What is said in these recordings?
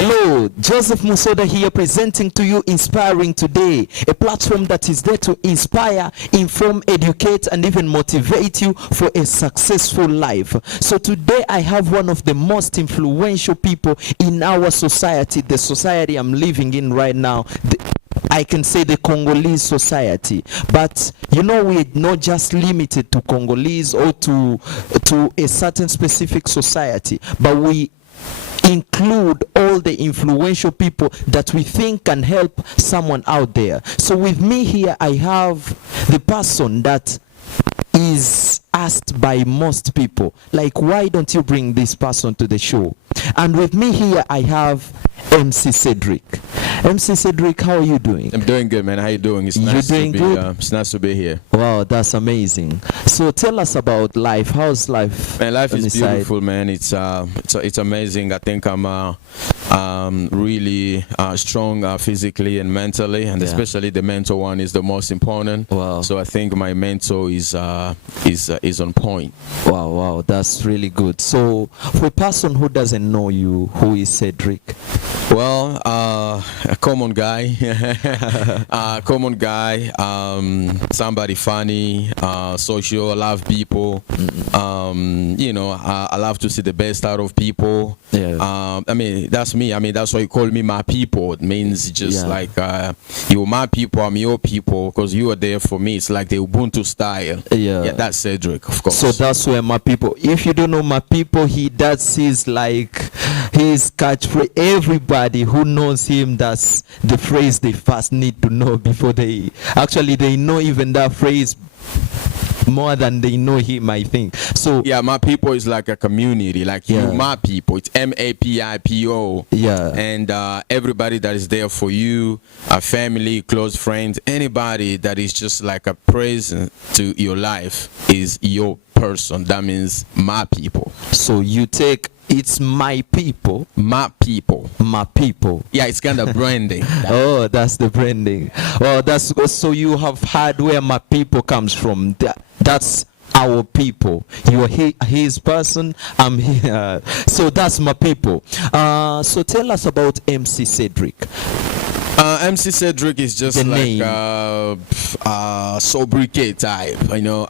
Hello, Joseph Musoda here presenting to you Inspiring Today, a platform that is there to inspire, inform, educate, and even motivate you for a successful life. So today I have one of the most influential people in our society, the society I'm living in right now. I can say the Congolese society, but you know, we're not just limited to Congolese or to a certain specific society, but we include all the influential people that we think can help someone out there. So with me here I have the person that is asked by most people, like, why don't you bring this person to the show? And with me here I have MC Sedrick. MC Sedrick, how are you doing? I'm doing good, man. How you doing? It's nice to be here. Wow, that's amazing. So tell us about life. How's life? Man, life is beautiful, man. It's amazing. I think I'm really strong physically and mentally, and especially the mental one is the most important. Wow. So I think my mental is on point. Wow, that's really good. So for a person who doesn't know you, who is Cedric? Well, a common guy, somebody funny, social, I love people, you know, I love to see the best out of people. Yeah. I mean, that's me. I mean, that's why you call me my people. It means just like you're my people, I'm your people, because you are there for me. It's like the Ubuntu style. Yeah, that's Cedric, of course. So that's where my people, if you don't know my people, that's his catchphrase. Everybody who knows him, that's the phrase they first need to know before they know even that phrase more than they know him, I think. So yeah, my people is like a community, like you, my people. It's MAPIPO. Yeah. And everybody that is there for you, a family, close friends, anybody that is just like a present to your life is your person. That means my people. So you take it's my people. My people. My people. Yeah, it's kind of branding. Oh, that's the branding. Oh, that's so you have heard where my people comes from. That's our people. You are his person, I'm here. So that's my people. So tell us about MC Sedrick. MC Cedric is just like sobriquet type, you know.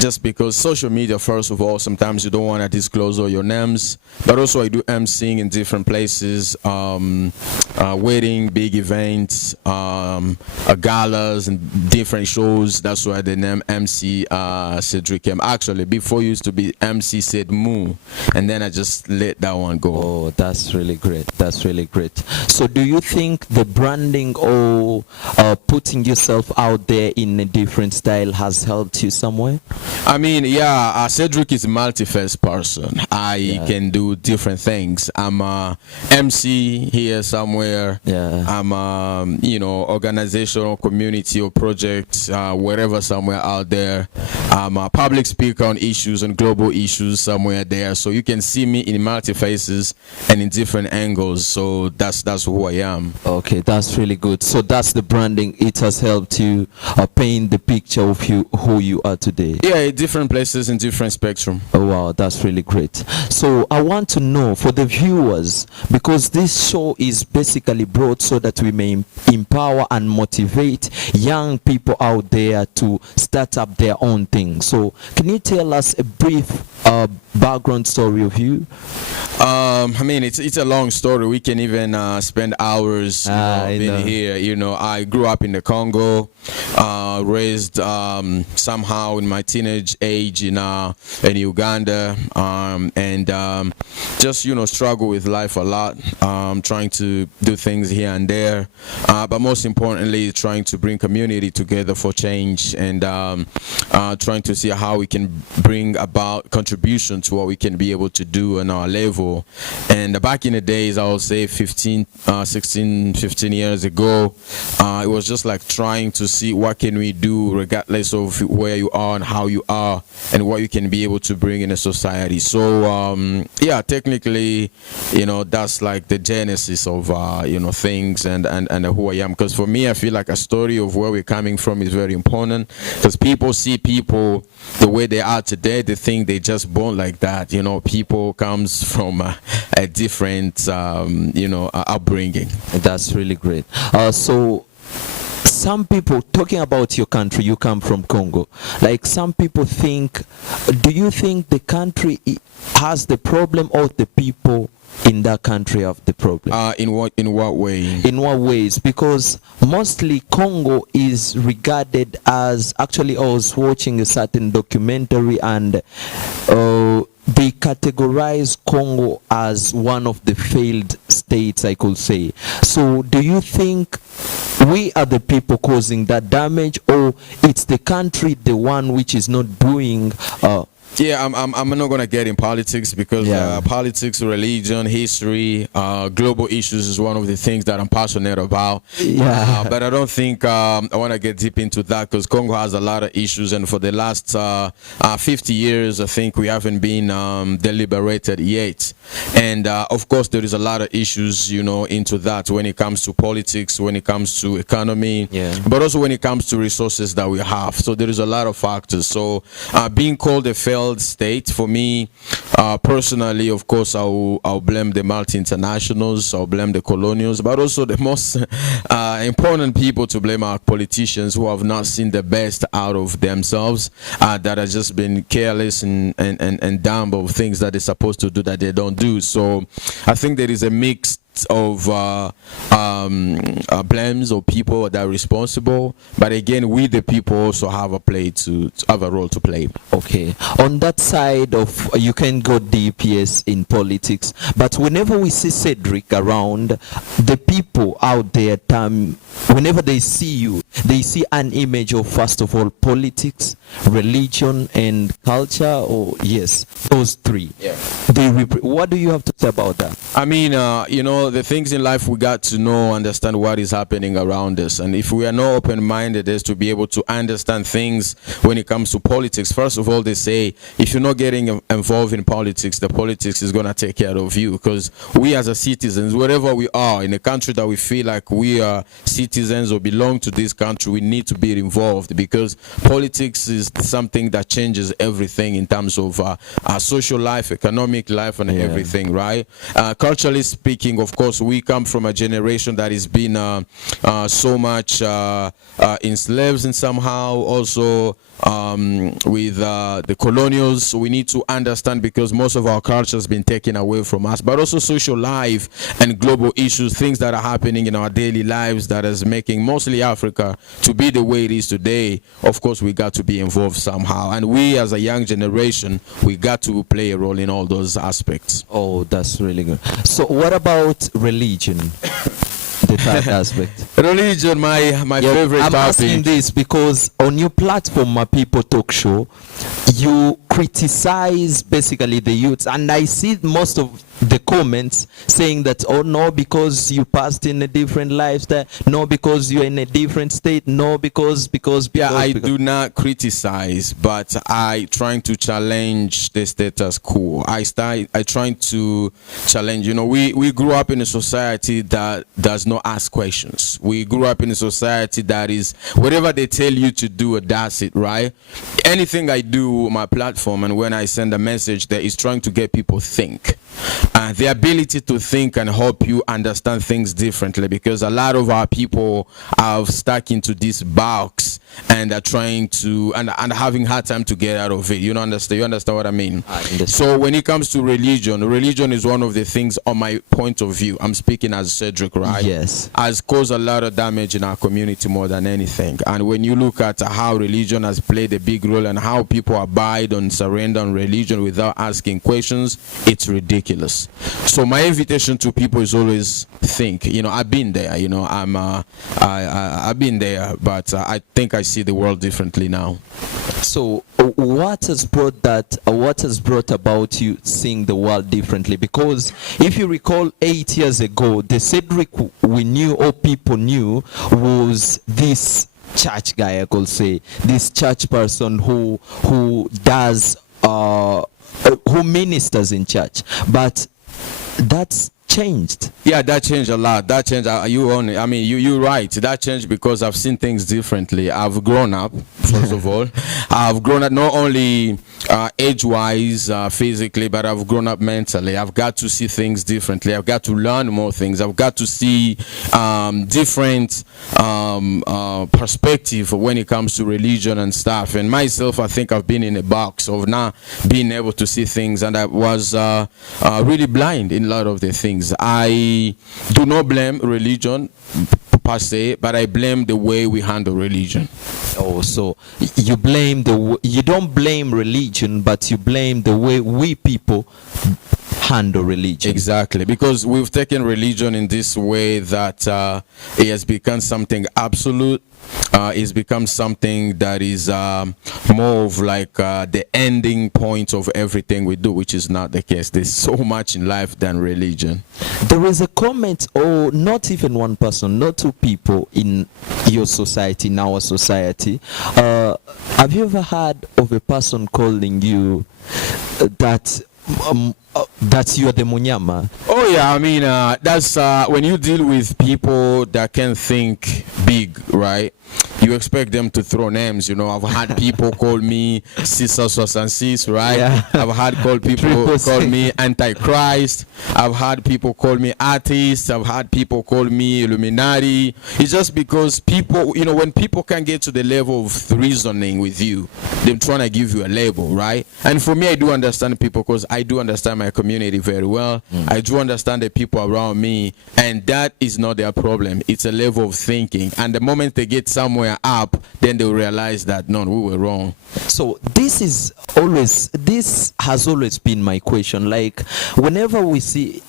Just because social media, first of all, sometimes you don't want to disclose all your names, but also I do MCing in different places, wedding, big events, galas and different shows. That's why the name MC Sedrick came. Actually, before it used to be MC Said Moo, and then I just let that one go. Oh, that's really great. That's really great. So do you think the branding or putting yourself out there in a different style has helped you somewhere? I mean, yeah, Cedric is a multi-faced person. I can do different things. I'm a MC here somewhere. Yeah. I'm you know, organizational, community or projects, wherever somewhere out there. I'm a public speaker on issues and global issues somewhere there. So you can see me in multi-faces and in different angles. So that's who I am. Okay, that's really good. So that's the branding. It has helped you paint the picture of who you are today. Yeah, different places in different spectrum. Oh wow, that's really great. So I want to know for the viewers, because this show is basically brought so that we may empower and motivate young people out there to start up their own thing. So can you tell us a brief background story of you? I mean, it's a long story. We can even spend hours being here. You know, I grew up in the Congo, raised somehow in my teenage age in Uganda, and just, you know, struggle with life a lot, trying to do things here and there, but most importantly trying to bring community together for change, and trying to see how we can bring about contribution to what we can be able to do on our level. And back in the days, I would say 15 years ago, it was just like trying to see what can we do regardless of where you are and how you are and what you can be able to bring in a society. So yeah, technically, you know, that's like the genesis of you know, things and who I am. Because for me, I feel like a story of where we're coming from is very important, because people see people the way they are today, they think they just born like that. You know, people comes from a different you know, upbringing. That's really great. So some people, talking about your country, you come from Congo, like some people think, do you think the country has the problem or the people in that country have the problem? In what way? In what ways? Because mostly Congo is regarded as, actually I was watching a certain documentary and they categorize Congo as one of the failed states, I could say. So do you think we are the people causing that damage, or it's the country, the one which is not doing yeah, I'm not gonna get in politics, because politics, religion, history, global issues is one of the things that I'm passionate about. Yeah. But I don't think I want to get deep into that, because Congo has a lot of issues, and for the last 50 years, I think we haven't been deliberated yet. And of course, there is a lot of issues, you know, into that when it comes to politics, when it comes to economy, but also when it comes to resources that we have. So there is a lot of factors. So being called a failed state, for me personally, of course, I'll blame the multi-internationals, I'll blame the colonials, but also the most important people to blame are politicians who have not seen the best out of themselves, that have just been careless and dumb of things that they're supposed to do that they don't do. So I think there is a mix of blames or people that are responsible, but again, we the people also have a role to play. Okay, on that side of, you can go deep, yes, in politics, but whenever we see Cedric around, the people out there, whenever they see you, they see an image of, first of all, politics, religion, and culture, or yes, those three. What do you have to say about that? I mean, you know, the things in life, we got to know, understand what is happening around us, and if we are not open-minded as to be able to understand things when it comes to politics, first of all, they say if you're not getting involved in politics, the politics is going to take care of you, because we as a citizens, wherever we are in a country that we feel like we are citizens or belong to this country, we need to be involved, because politics is something that changes everything in terms of our social life, economic life, and everything, right? Culturally speaking, of course, we come from a generation that has been so much enslaved, and somehow also with the colonials. So we need to understand, because most of our culture has been taken away from us, but also social life and global issues, things that are happening in our daily lives that is making mostly Africa to be the way it is today. Of course, we got to be involved somehow, and we as a young generation, we got to play a role in all those aspects. Oh, that's really good. So what about religion? The third aspect. Religion, my favorite topic. I'm asking this because on your platform, My People Talk Show, you criticize basically the youths, and I see most of the comments saying that, oh no, because you passed in a different lifestyle, no, because you're in a different state, no, because I do not criticize, but I trying to challenge the status quo. I trying to challenge, you know, we grew up in a society that does not ask questions. We grew up in a society that is, whatever they tell you to do, that's it, right? Anything I do on my platform, and when I send a message that is trying to get people think. The ability to think and help you understand things differently, because a lot of our people are stuck into this box and are trying to and having hard time to get out of it. You understand what I mean? So when it comes to religion is one of the things, on my point of view, I'm speaking as Cedric, right? Yes. Has caused a lot of damage in our community more than anything. And when you look at how religion has played a big role and how people abide on surrender on religion without asking questions, it's ridiculous. So my invitation to people is always think. You know, I've been there. You know, I've been there, but I think I see the world differently now. So what has brought that? What has brought about you seeing the world differently? Because if you recall, 8 years ago, the Cedric we knew, or people knew, was this church guy, I could say, this church person who does who ministers in church, but that's changed. Yeah, that changed a lot. That changed. You're right. That changed because I've seen things differently. I've grown up, first of all. I've grown up not only age-wise, physically, but I've grown up mentally. I've got to see things differently. I've got to learn more things. I've got to see different perspective when it comes to religion and stuff. And myself, I think I've been in a box of not being able to see things, and I was really blind in a lot of the things. I do not blame religion per se, but I blame the way we handle religion. Oh, so you don't blame religion, but you blame the way we people handle religion. Exactly, because we've taken religion in this way that it has become something absolute. It's become something that is more of like the ending point of everything we do, which is not the case. There's so much in life than religion. There is a comment, or not even one person, not two people in your society, in our society. Have you ever heard of a person calling you that you're the Munyama? Oh yeah, I mean that's when you deal with people that can think big, right? You expect them to throw names, you know. I've had people call me sis, right? Yeah. I've had people call me Antichrist. I've had people call me atheist. I've had people call me Illuminati. It's just because people, you know, when people can get to the level of reasoning with you, they're trying to give you a label, right? And for me, I do understand people because I do understand my community very well. I do understand the people around me, and that is not their problem. It's a level of thinking. And the moment they get somewhere up, then they'll realize that no, we were wrong. So this has always been my question. Like, whenever we see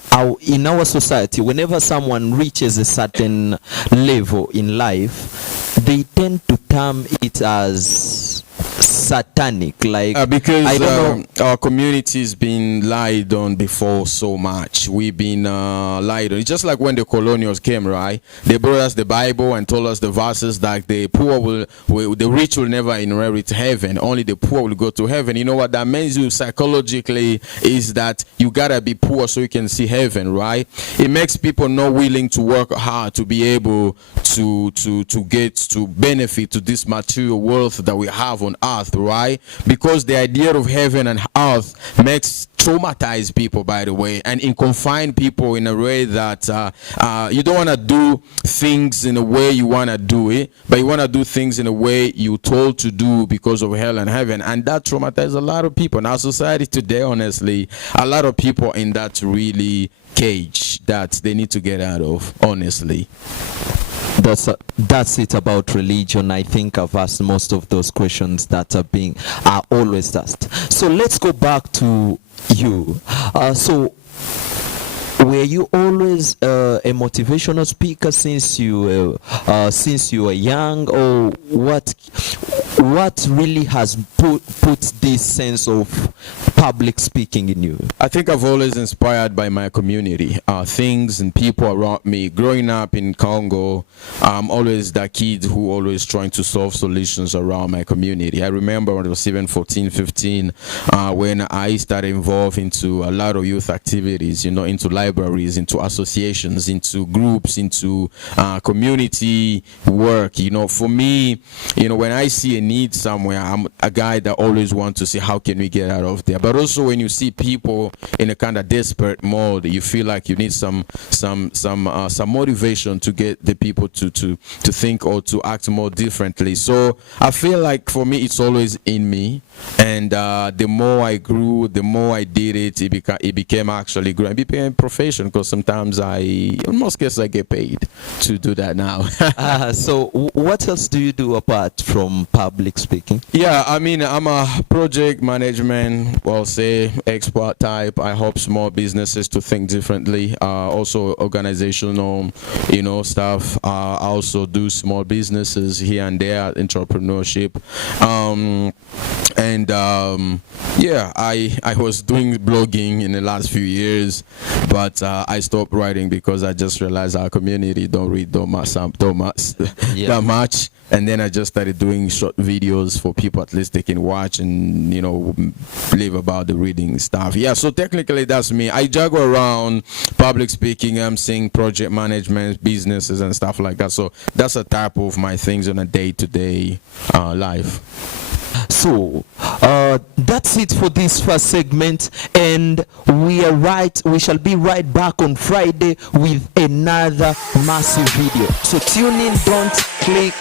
in our society, whenever someone reaches a certain level in life, they tend to term it as satanic, like because I don't know. Our community's been lied on before so much. We've been lied on. It's just like when the colonials came, right? They brought us the Bible and told us the verses that the poor the rich will never inherit heaven. Only the poor will go to heaven. You know what that means you psychologically is that you gotta be poor so you can see heaven, right? It makes people not willing to work hard to be able to get to benefit to this material wealth that we have on earth, right? Because the idea of heaven and earth makes traumatize people, by the way, and confine people in a way that you don't want to do things in the way you want to do it, but you want to do things in a way you're told to do because of hell and heaven, and that traumatizes a lot of people in our society today. Honestly, a lot of people in that really cage that they need to get out of, honestly. That's it about religion. I think I've asked most of those questions that are always asked. So let's go back to you. So were you always a motivational speaker since you were young, or what really has put this sense of public speaking in you? I think I've always inspired by my community, things and people around me. Growing up in Congo, I'm always that kid who always trying to solve solutions around my community. I remember when I was even 14, 15, when I started involved into a lot of youth activities, you know, into libraries, into associations, into groups, into community work. You know, for me, you know, when I see a need somewhere, I'm a guy that always wants to see how can we get out of there. But also when you see people in a kind of desperate mode, you feel like you need some motivation to get the people to think or to act more differently. So I feel like for me it's always in me, and the more I grew, the more I did it, it became actually great. It became a profession, because sometimes in most cases I get paid to do that now. So what else do you do apart from public speaking? Yeah, I mean, I'm a project management, well, say expert type. I help small businesses to think differently. Also organizational, you know, stuff. I also do small businesses here and there, entrepreneurship. And yeah, I was doing blogging in the last few years, but I stopped writing because I just realized our community don't read that much. And then I just started doing short videos for people, at least they can watch and, you know, live about the reading stuff. Yeah, so technically that's me. I juggle around public speaking, emceeing, project management, businesses and stuff like that. So that's a type of my things on a day-to-day life. So that's it for this first segment, and we shall be right back on Friday with another massive video. So tune in, don't fail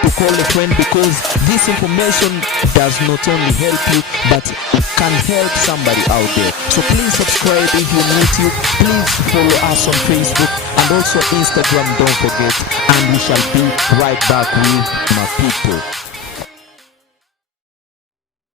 to call a friend, because this information does not only help you but it can help somebody out there. So please subscribe if you're new to it. Please follow us on Facebook and also Instagram, don't forget, and we shall be right back with my people.